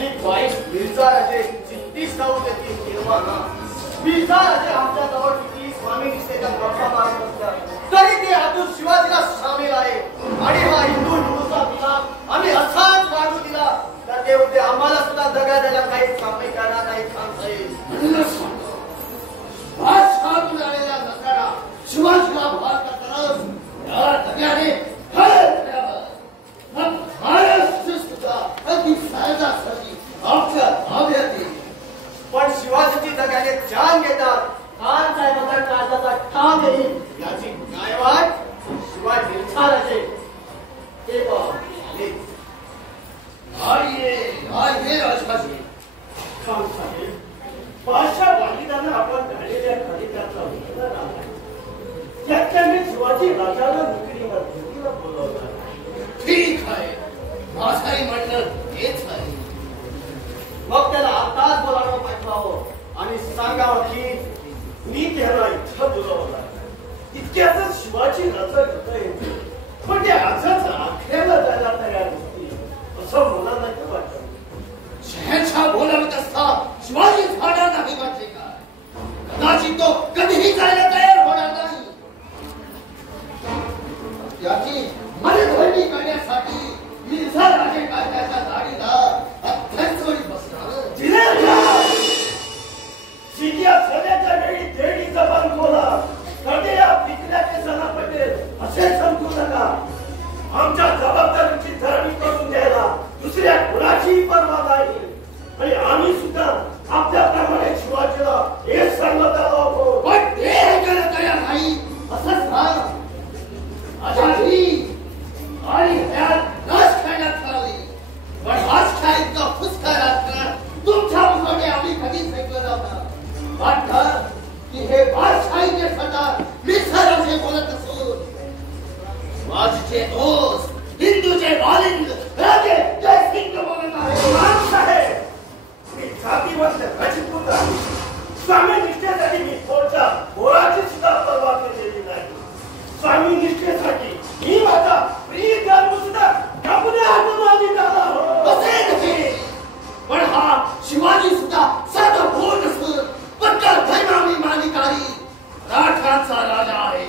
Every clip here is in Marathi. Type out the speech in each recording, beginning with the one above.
आपली च्वाईस मिर्झाराजे जितकी साऊ देतील तेव्हा ना मिर्झाराजे आमच्या जवळ किती स्वामी निष्ठेच्या गप्पा मारत असतात तरी ते अजून शिवाजीला सामील आहे आणि हा हिंदूचा विलाप आम्ही असाच वाढू दिला तर ते उद्या आम्हाला सुद्धा दगा काही सामील करणार नाही खान साहेब आलेला नसताना शिवाजीला भार करतानाच या दग्याने पण शिवाजीची दग्याने जान घेतात खान साहेबांचा काळजाचा ठाम येईल याची काय वाट शिवाजी निर्धाराचे ते खान साहेब बादशाह बाकीदांना आपण झालेल्या खरेदीचा विचार आला त्याच्याने शिवाजी राजाला निकडीवर बोलवला ठीक आहे माझाही म्हणणं हेच आहे मग त्याला आताच बोलावं पाठवावं आणि सांगावं की मी त्याला इथं बोलवला इतक्यातच शिवाजी रजा घेता येते पण ते आजच आखऱ्याला जायला तयार होती असं मला नाही वाटत शहरशाह बोलावत असता शिवाजी झाडा नाही वाटते का कदाचित तो कधीही जायला तयार होणार नाही याची मनधरणी करण्यासाठी मिर्झा राजे कायद्याच्या दाढीला अभ्यंतरी बसणार सीटिया सण्याच्या वेळी देडी जबान बोला कधी या पिकल्याचे सणा पटेल असे समजू नका आमच्या जबाबदारीची धरणी करून द्यायला दुसऱ्या कुणाचीही पर्वा नाही आणि आम्ही सुद्धा आपल्याप्रमाणे शिवाजीला हेच सांगत आलो पण ते ऐकायला तयार नाही असंच सांग आझादी आणि ह्यात नाच खेळण्यात ठरवली पण हाच खेळ इतका फुसका राजकारण तुमच्या मुखाने आम्ही कधीच ऐकलं नव्हतं वाटतं की हे बादशाहीचे सरदार मिर्झाराजे बोलत असून माझे दोस्त हिंदूचे बालिंग राजे जयसिंग बोलत आहे मान साहेब मी जातीवंत राजपूत आहे स्वामी निष्ठेसाठी मी थोडच्या बोराची सुद्धा पर्वा केलेली नाही स्वामी निष्ठेसाठी मी माझा प्रिय जन्म सुद्धा आपल्या हातून आला असे नव्हे पण हा शिवाजी सुद्धा साधा भोर नसून पक्का धर्माभिमानिकारी मराठांचा राजा आहे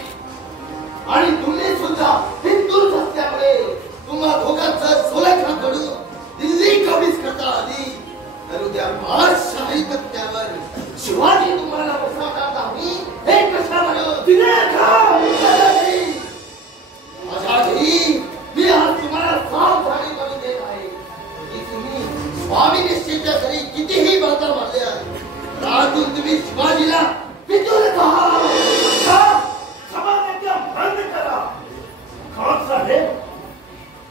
आणि तुम्ही सुद्धा हिंदूच असल्यामुळे तुम्हा दोघांचं सुलेखा घडून दिल्ली कमीच करता आली तर उद्या बादशाही कत्त्यावर शिवाजी तुम्हाला बसवणार नाही हे कशावर आझादी मी आज तुम्हाला सावधानी करून देत आहे की तुम्ही स्वामी निश्चितच्या घरी कितीही बाता मारल्या राजून तुम्ही शिवाजीला पितून समाजाच्या बंद करा खान साहेब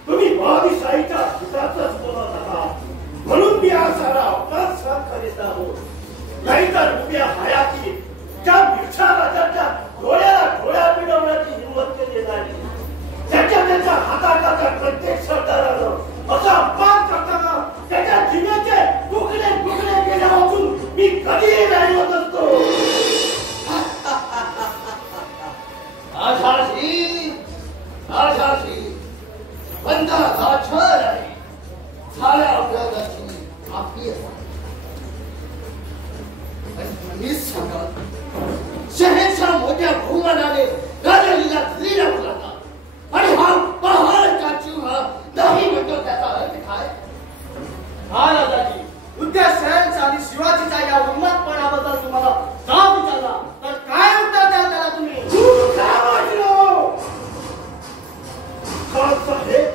तुम्ही बादशाहीच्या हिताचंच बोलत आहात म्हणून मी हा सारा अपराध सहन करीत आहोत नाहीतर उद्या हयाती त्या मिर्झा राजाच्या डोळ्या पिडवण्याची हिंमत केली नाही त्याच्या हाताचा प्रत्येक सरदारानं असा अपमान करताना त्याच्या जिन्याचे तुकडे गेल्या वाचून मी कधीही राहिलो नसतो आझादी बंदा गाछर आहे झाल्या अपराधाची आपली मी सांगा शहरच्या मोठ्या बहुमानाने राजालीला दिल्लीला बोलावला आणि हा पहाड का चूहा नाही म्हणतो त्याचा अर्थ काय हा राजाजी उद्या शहरच्या आणि शिवाजीच्या या उन्मत्तपणाबद्दल तुम्हाला जाब विचारला तर काय उत्तर द्याल त्याला तुम्ही खान साहेब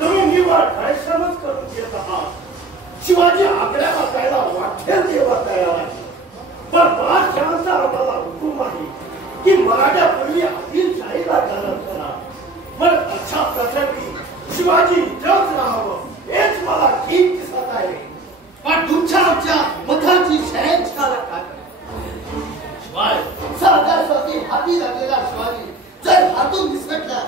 तुम्ही निवड गैरसमज करून घेत आहात शिवाजी आग्र्या वाचायला वाटेल तेव्हा तयार आहे पण बादशहाचा आम्हाला हुकूम आहे की मराठ्यापूर्वी आदिलशाहीला गरज करा पण अशा प्रसंगी शिवाजी इथंच राहावं हेच मला ठीक दिसत आहे पण तुमच्या आमच्या मताची शहंशाला काय शिवाय सरदारसाठी हाती लागलेला शिवाजी जर हातून निसटला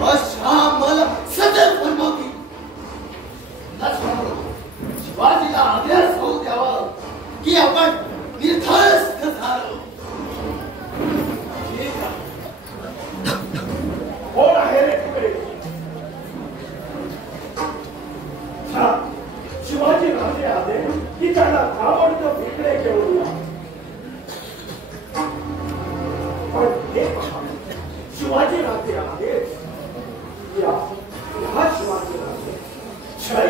शाह मला सदैव फरमावती शिवाजीला आग्रह होऊ द्यावा की आपण निर्धारस्थ झालो कोण आहे रे तिकडे शिवाजी की त्याला ताबडतोब इकडे घेऊन या. पण हे पहा, शिवाजी राजे आहेत. या शिवाजी राजे जय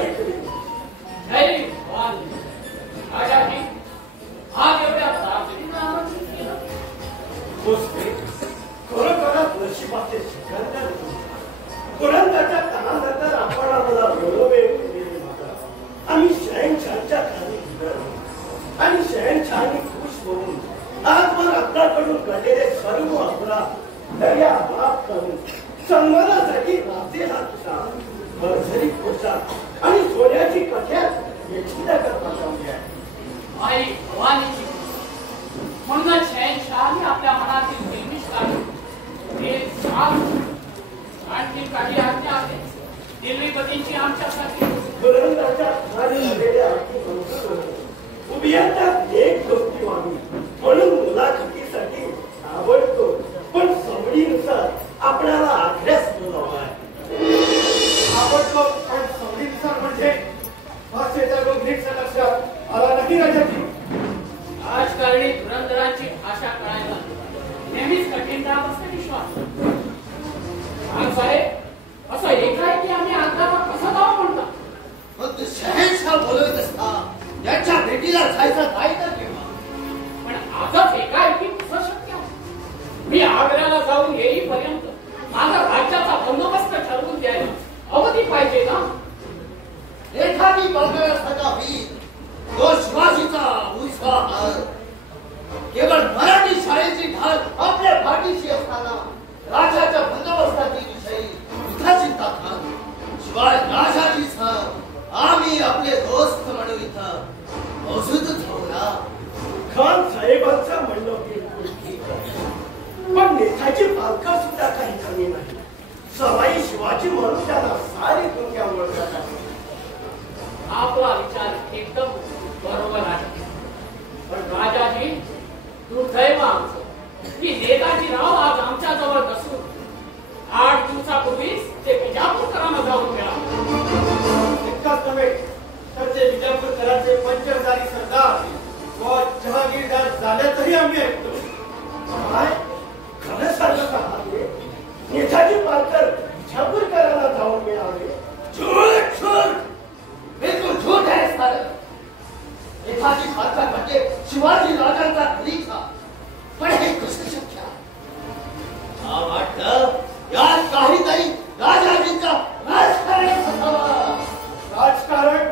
जय राजाजी, आज एवढ्या तातडीनं आमंत्रित केलं. खरोखरच नशिबाचे शिखर पुरंदरच्या कानानंतर आपण आम्हाला वेळोवेळ केलेली माता आम्ही शहनशहाच्या खाली उतरलो आणि शहनशहाने खुश होऊन आजवर आपल्याकडून घडलेले सर्व अपराध दर्या माफ करून सन्मानासाठी राजेला तुझा भरझरी पोशाख आणि सोन्याची कथ्यात याची दखल पाठवली आहे. आई भवानीची म्हणूनच शहनशहाने आपल्या मनातील निर्मिष काढून हे आणखी काही आज्ञा आहे दिल्लीपतींची आमच्यासाठी. बुलंदाच्या खाली झालेल्या उभियातात एक गोष्टी व्हावी म्हणून मुलाखतीसाठी आवडतो, पण सवडीनुसार आपल्याला आखल्यास बोलावा आवडतो. पण सवडीनुसार म्हणजे भाषेचा रोग नीटचा लक्षात आला नाही राजाजी. राजकारणी धुरंधरांची भाषा कळायला नेहमीच कठीण राहत असते विश्वास. साहेब असं एकाएकी आम्ही आता कसं जाऊ म्हणता. पण तू शहनशाह बोलत असता त्यांच्या भेटीला जायचा काय तर केव्हा. पण आजच एकाएकी कसं शक्य आहे. मी आग्र्याला जाऊन येईपर्यंत माझा राज्याचा बंदोबस्त ठरवून द्यायला अवधी पाहिजे ना. एखादी बघण्यासारखा वीर तो शिवाजीचा उत्साह केवळ मराठी शाळेची ढाल आपल्या पाठीशी असताना राजाच्या बंदोबस्ताची विषयी इथं चिंता खान. शिवाय राजाजी सर आम्ही आपले दोस्त म्हणून इथं मौजूद होऊ ना. खान साहेबांचा म्हणणं बिलकुल ठीक आहे, पण नेताजी पालकर सुद्धा काही कमी नाही. सवाई शिवाजी म्हणून त्याला सारी दुनिया ओळखत आहे. आपला विचार एकदम बरोबर आहे. पण राजाजी दुर्दैव आमचं की नेताजीराव आज आमच्या जवळ नसून 8 दिवसापूर्वीच ते विजापूरकरांना जाऊन मिळाले. इतकाच नव्हे तर ते विजापूरकरांचे पंचरदारी सरदार व जहागीरदार झाल्याचंही आम्ही ऐकतो. काय खरं सांगत आहात हे? नेताजी पालकर विजापूरकरांना जाऊन मिळाले? झूठ झूठ बिलकुल झूठ आहे सर. नेताजी पालकर म्हणजे शिवाजी राजांचा खलीफा. पण हे कसं शक्य आहे. मला वाटतं यात काहीतरी राजाजींचा राजकारण असावा. राजकारण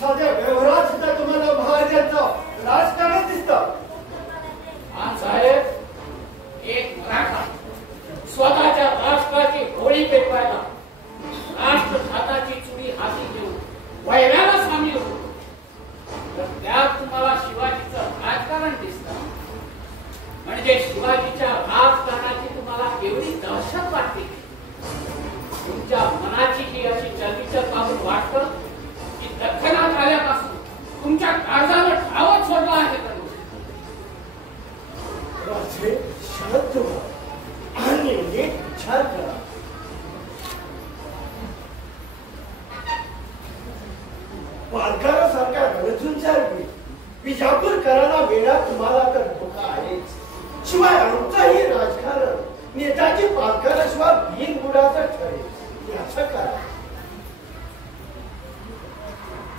साध्या व्यवहारात सुद्धा तुम्हाला महाराजांचं राजकारण दिसतं. साहेब एक मराठा स्वतःच्या राष्ट्राची होळी पेटवायला राष्ट्रघाताची चुरी हाती घेऊन वैराला सामील होतो. तर त्यात तुम्हाला शिवाजीचं राजकारण दिसतं. म्हणजे शिवाजीच्या राजकारणाची तुम्हाला एवढी दहशत वाटते. तुमच्या मनाची ही अशी चलबिचल पाहून वाटतं की दख्खनात आल्यापासून तुमच्या काळजाला ठावच सोडला आहे. राजे शांत व्हा आणि नीट विचार करा. पालकारासारख्या गरजूंच्या विजापूरकरांना वेळा तुम्हाला तर धोका आहेच. शिवाय आमचंही राजकारण नेताजी पालकाराशिवाय बिनबुडाचं ठरेल याचं कारण.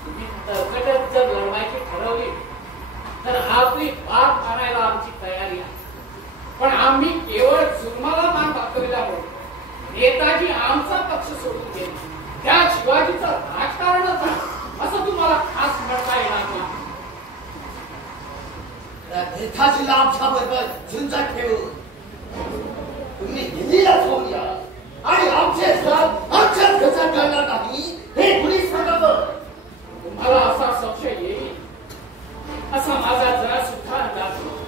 तुम्ही तर्कटच जर लढवायची ठरवली तर आपली पार मारायला आमची तयारी आहे. पण आम्ही केवळ जुर्माला मान दाखविल्यामुळे नेताजी आमचा पक्ष सोडून गेले. त्या शिवाजीचं राजकारणच आहे असं तुम्हाला खास म्हणता येणार नाही. नेताजीला आमच्या बरोबर झुंजात ठेवून तुम्ही दिल्लीला जाऊन या आणि आमचे साथ आमच्या घरात करणार नाही हे कुणी सांगावं. तुम्हाला असा संशय येईल असा माझा जरा सुद्धा अंदाज नाही.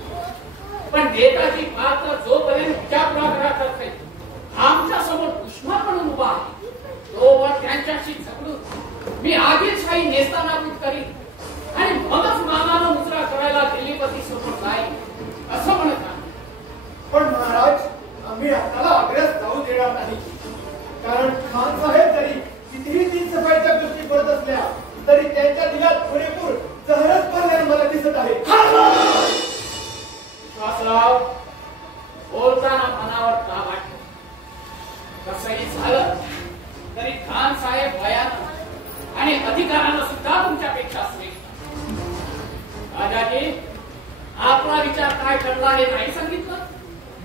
पण नेताजी मात्र जोपर्यंत विजापुरात राहत असेल आमच्या समोर दुश्मन म्हणून उभा आहे तोवर त्यांच्याशी झगडून मी आदिलशाही नेस्तानाबूत करीन आणि मगच मानानं मुजरा करायला दिल्लीपती समोर जाईल असं म्हणत आहे. पण महाराज आम्ही आपल्याला आग्र्यास जाऊ देणार नाही. कारण खान साहेब जरी कितीही 3 सफाईच्या गोष्टी करत असल्या तरी त्यांच्या दिलात पुरेपूर जहरच खान साहेब वयानं आणि अधिकारानं सुद्धा तुमच्यापेक्षा श्रेष्ठ. राजाजी, आपला विचार काय ठरला हे नाही सांगितलं?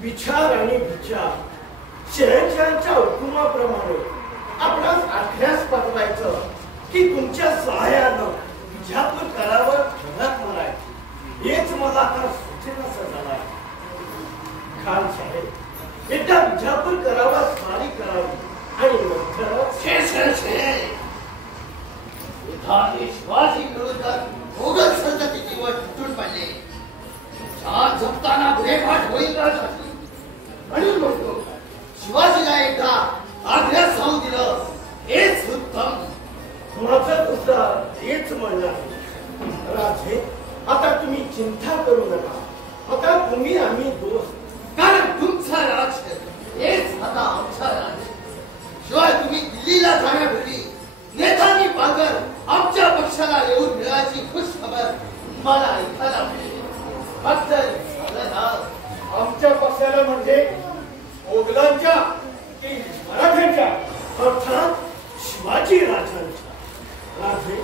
विचार आणि विचार शहनशाहांच्या हुकुमाप्रमाणे आपणास अभ्यास पटवायचं की तुमच्या सहाय्यानं विजापूर करावर ठरत म्हणाय, हेच मला आता सुचेनासा झाला. खान साहेब, एकदा विजापूर करावा स्वारी करावी आणि नंतर शिवाजी विरोधात मोगल संततीची वर तुटून पडले. छान झोपताना गुन्हेगार होईल राजाची. म्हणून म्हणतो, शिवाजीला एकदा आग्र्यात जाऊन दिलं हेच उत्तम. माझं उत्तर हेच म्हणणं आहे. राजे, आता तुम्ही चिंता करू नका. आता तुम्ही आम्ही दोस्त. कारण तुमचा राज हेच आता आमचा राज. शिवाय तुम्ही दिल्लीला जाण्यापूर्वी नेतांनी पागर आमच्या पक्षाला येऊन मिळायची खुश खबर मला ऐकायला मिळेल. फक्त झालं ना, आमच्या पक्षाला म्हणजे मोगलांच्या की मराठ्यांच्या? अर्थात शिवाजी राजांच्या. राजे,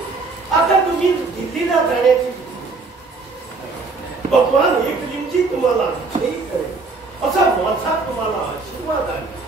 आता तुम्ही दिल्लीला जाण्याची भगवान एकलिंगजी तुम्हाला विजयी करेल असा माझा तुम्हाला आशीर्वाद आहे.